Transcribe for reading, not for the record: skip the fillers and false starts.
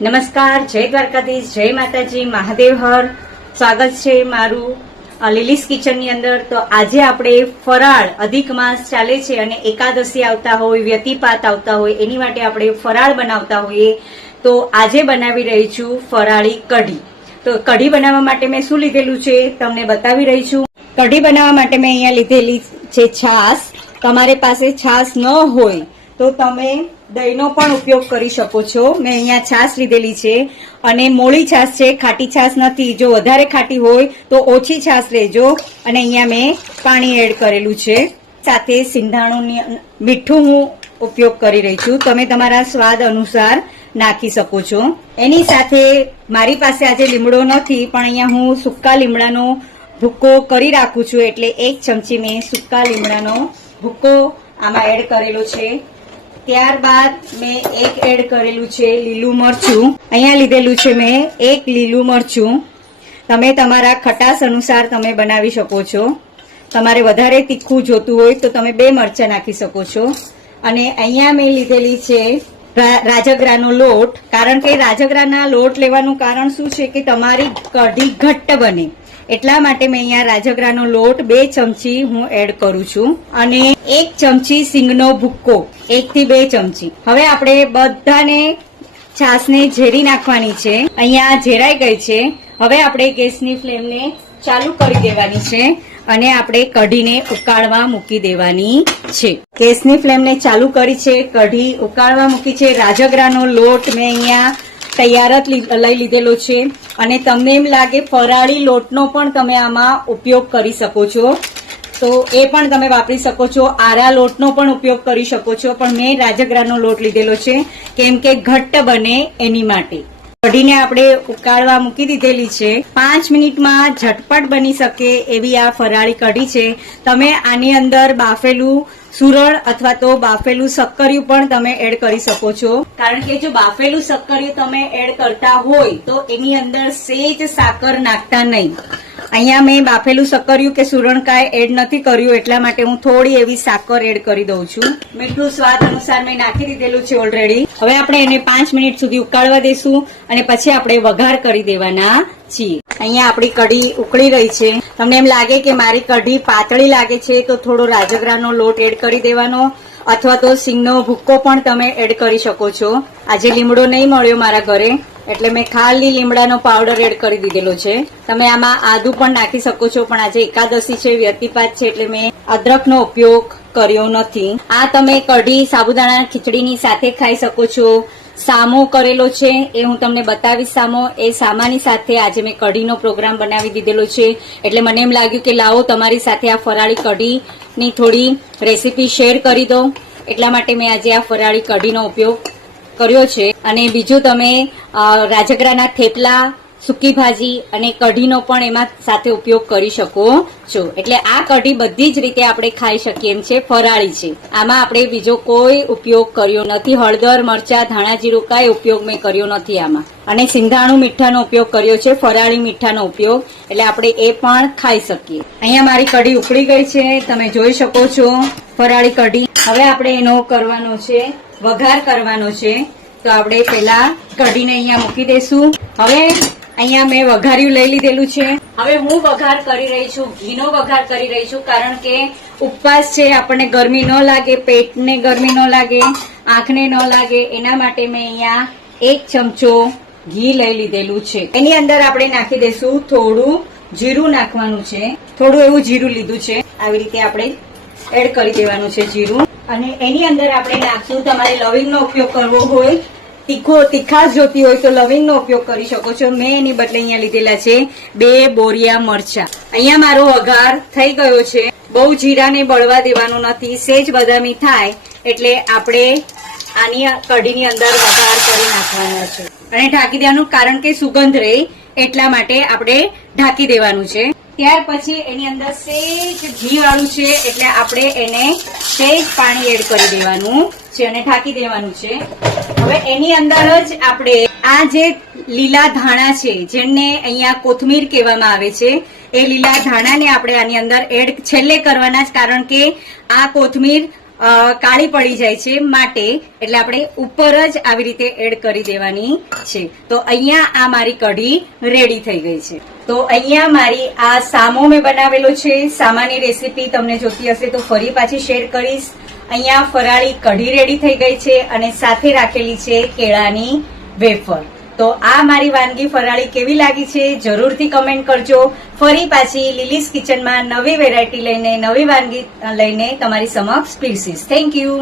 નમસ્કાર, જય દ્વારકાધીશ, જય માતાજી, મહાદેવ હર. સ્વાગત છે મારું લીલીસ કિચનની અંદર. તો આજે આપણે ફરાળ, અધિક માસ ચાલે છે અને એકાદશી આવતા હોય, વ્યતિપાત આવતા હોય, એની માટે આપણે ફરાળ બનાવતા હોઈએ. તો આજે બનાવી રહી છું ફરાળી કઢી. તો કઢી બનાવવા માટે મેં શું લીધેલું છે તમને બતાવી રહી છું. કઢી બનાવવા માટે મેં અહીંયા લીધેલી છે છાશ. તમારી પાસે છાશ ન હોય તો તમે દહીંનો પણ ઉપયોગ કરી શકો છો. મેં અહીંયા છાશ લીધેલી છે અને મોળી છાશ છે, ખાટી છાશ નથી. જો વધારે ખાટી હોય તો ઓછી છાશ લેજો. અને અહીંયા મેં પાણી એડ કરેલું છે. સાથે સિંધાણુની મીઠું હું ઉપયોગ કરી રહી છું. તમે તમારા સ્વાદ અનુસાર નાખી શકો છો. એની સાથે મારી પાસે આજે લીમડો નથી, પણ અહીંયા હું સૂકા લીમડાનો ભૂક્કો કરી રાખું છું. એટલે 1 ચમચી મેં સૂકા લીમડાનો ભૂક્કો આમાં એડ કરેલો છે. ત્યારબાદ મેં એડ કરેલું છે લીલું મરચું. અહીંયા લીધેલું છે મેં 1 લીલું મરચું. તમે તમારા ખટાશ અનુસાર તમે બનાવી શકો છો. તમારે વધારે તીખું જોતું હોય તો તમે 2 મરચાં નાખી શકો છો. અને અહીંયા મેં લીધેલી છે રાજગરાનો લોટ. કારણ કે રાજગરાના લોટ લેવાનું કારણ શું છે કે તમારી કઢી ઘટ્ટ બને, એટલા માટે મેં અહીંયા રાજગરાનો લોટ 2 ચમચી હું એડ કરું છું. અને 1 ચમચી સિંગનો ભૂક્કો, 1 થી 2 ચમચી. હવે આપણે બધાને છાશને ઝેરી નાખવાની છે. અહીંયા ઝેરાઈ ગઈ છે. હવે આપણે ગેસની ફ્લેમને ચાલુ કરી દેવાની છે અને આપણે કઢીને ઉકાળવા મૂકી દેવાની છે. ગેસની ફ્લેમને ચાલુ કરી છે, કઢી ઉકાળવા મૂકી છે. રાજગરાનો લોટ મેં અહીંયા તૈયાર જ લઈ લીધેલો છે. અને તમને એમ લાગે ફરાળી લોટનો પણ તમે આમાં ઉપયોગ કરી શકો છો, તો એ પણ તમે વાપરી શકો છો. આરા લોટનો પણ ઉપયોગ કરી શકો છો, પણ મેં રાજગરાનો લોટ લીધેલો છે કેમ કે ઘટ્ટ બને એની માટે. કઢીને આપણે ઉકાળવા મૂકી દીધેલી છે. 5 મિનિટમાં ઝટપટ બની શકે એવી આ ફરાળી કઢી છે. તમે આની અંદર બાફેલું સુરણ અથવા તો બાફેલું શક્કરિયું પણ તમે એડ કરી શકો છો. કારણ કે જો બાફેલું શક્કરિયું તમે એડ કરતા હોય તો એની અંદર સેજ સાકર નાખતા નહીં. અહીંયા મેં બાફેલું શક્કરિયું કે સુરણ કાંઈ એડ નથી કર્યું, એટલા માટે હું થોડી એવી સાકર એડ કરી દઉં છું. મીઠું સ્વાદ અનુસાર મેં નાખી દીધેલું છે ઓલરેડી. હવે આપણે એને 5 મિનિટ સુધી ઉકાળવા દઈશું અને પછી આપણે વઘાર કરી દેવાના છીએ. અહીંયા આપણી કઢી ઉકળી રહી છે. તમને એમ લાગે કે મારી કઢી પાતળી લાગે છે તો થોડો રાજગરાનો લોટ એડ કરી દેવાનો, અથવા તો સિંગનો ભૂક્કો પણ તમે એડ કરી શકો છો. આજે લીમડો નહીં મળ્યો મારા ઘરે, એટલે મેં ખાલી લીમડાનો પાવડર એડ કરી દીધેલો છે. તમે આમાં આદુ પણ નાખી શકો છો, પણ આજે એકાદશી છે, વ્યતિપાત છે, એટલે મેં અદરકનો ઉપયોગ કર્યો નથી. આ તમે કઢી સાબુદાણા ખીચડીની સાથે ખાઈ શકો છો. સામો કરેલો છે એ હું તમને બતાવીશ. સામો એ સામાની સાથે આજે મેં કઢીનો પ્રોગ્રામ બનાવી દીધેલો છે. એટલે મને એમ લાગ્યું કે લાવો તમારી સાથે આ ફરાળી કઢીની થોડી રેસીપી શેર કરી દો, એટલા માટે મેં આજે આ ફરાળી કઢીનો ઉપયોગ કર્યો છે. અને બીજું તમે રાજગરાના થેપલા, સૂકી ભાજી અને કઢીનો પણ એમાં સાથે ઉપયોગ કરી શકો છો. એટલે આ કઢી બધી જ રીતે આપણે ખાઈ શકીએ એમ છે, ફરાળી છે. આમાં આપણે બીજો કોઈ ઉપયોગ કર્યો નથી. હળદર, મરચા, ધાણા જીરું કાંઈ ઉપયોગ મેં કર્યો નથી આમાં. અને સિંધાણું મીઠાનો ઉપયોગ કર્યો છે, ફરાળી મીઠાનો ઉપયોગ, એટલે આપણે એ પણ ખાઈ શકીએ. અહીંયા મારી કઢી ઉકળી ગઈ છે, તમે જોઈ શકો છો ફરાળી કઢી. હવે આપણે એનો કરવાનો છે વઘાર કરવાનો છે. તો આપણે પેલા કઢીને અહીંયા મૂકી દઈશું. હવે અહીંયા મેં વઘાર્યું લઈ લીધેલું છે. હવે હું વઘાર કરી રહી છું, ઘીનો વઘાર કરી રહી છું. કારણ કે ઉપવાસ છે, આપણને ગરમી ન લાગે, પેટને ગરમી ન લાગે, આંખને ન લાગે, એના માટે મેં અહીંયા 1 ચમચો ઘી લઈ લીધેલું છે. એની અંદર આપણે નાખી દઈશું થોડું જીરું નાખવાનું છે. થોડું એવું જીરું લીધું છે, આવી રીતે આપણે એડ કરી દેવાનું છે જીરું. અને એની અંદર આપણે નાખશું, તમારે લવિંગનો ઉપયોગ કરવો હોય, તીખાશ જોતી હોય તો લવિંગનો ઉપયોગ કરી શકો છો. મેં એની બદલે અહીંયા લીધેલા છે 2 બોરિયા મરચા. અહીંયા મારો વઘાર થઈ ગયો છે. બહુ જીરાને બળવા દેવાનું નથી, સેજ બદામી થાય એટલે આપણે આની કઢીની અંદર વઘાર કરી નાખવાનો છે અને ઢાંકી દેવાનું. કારણ કે સુગંધ રહે એટલા માટે આપણે ઢાંકી દેવાનું છે. ત્યાર પછી એની અંદર સેજ ઘી વાળું છે, એટલે આપણે એને સેજ પાણી એડ કરી દેવાનું છે અને ઢાંકી દેવાનું છે. હવે એની અંદર જ આપણે આ જે લીલા ધાણા છે, જેને અહીંયા કોથમીર કહેવામાં આવે છે, એ લીલા ધાણાને આપણે આની અંદર એડ છેલ્લે કરવાના જ. કારણ કે આ કોથમીર કાળી પડી જાય છે માટે એટલે આપણે ઉપર જ આવી રીતે એડ કરી દેવાની છે. તો અહીંયા આ મારી કઢી રેડી થઈ ગઈ છે. તો અહીંયા મારી આ સામો મેં બનાવેલો છે. સામાની રેસીપી તમને જોતી હશે તો ફરી પાછી શેર કરીશ. અહીંયા ફરાળી કઢી રેડી થઈ ગઈ છે અને સાથે રાખેલી છે કેળાની વેફર. તો આ મારી વાનગી ફરાળી કેવી લાગી છે જરૂરથી કમેન્ટ કરજો. ફરી પાછી લીલીસ કિચનમાં નવી વેરાયટી લઈને નવી વાનગી લઈને તમારી સમક્ષ પીરસીશ. Thank you.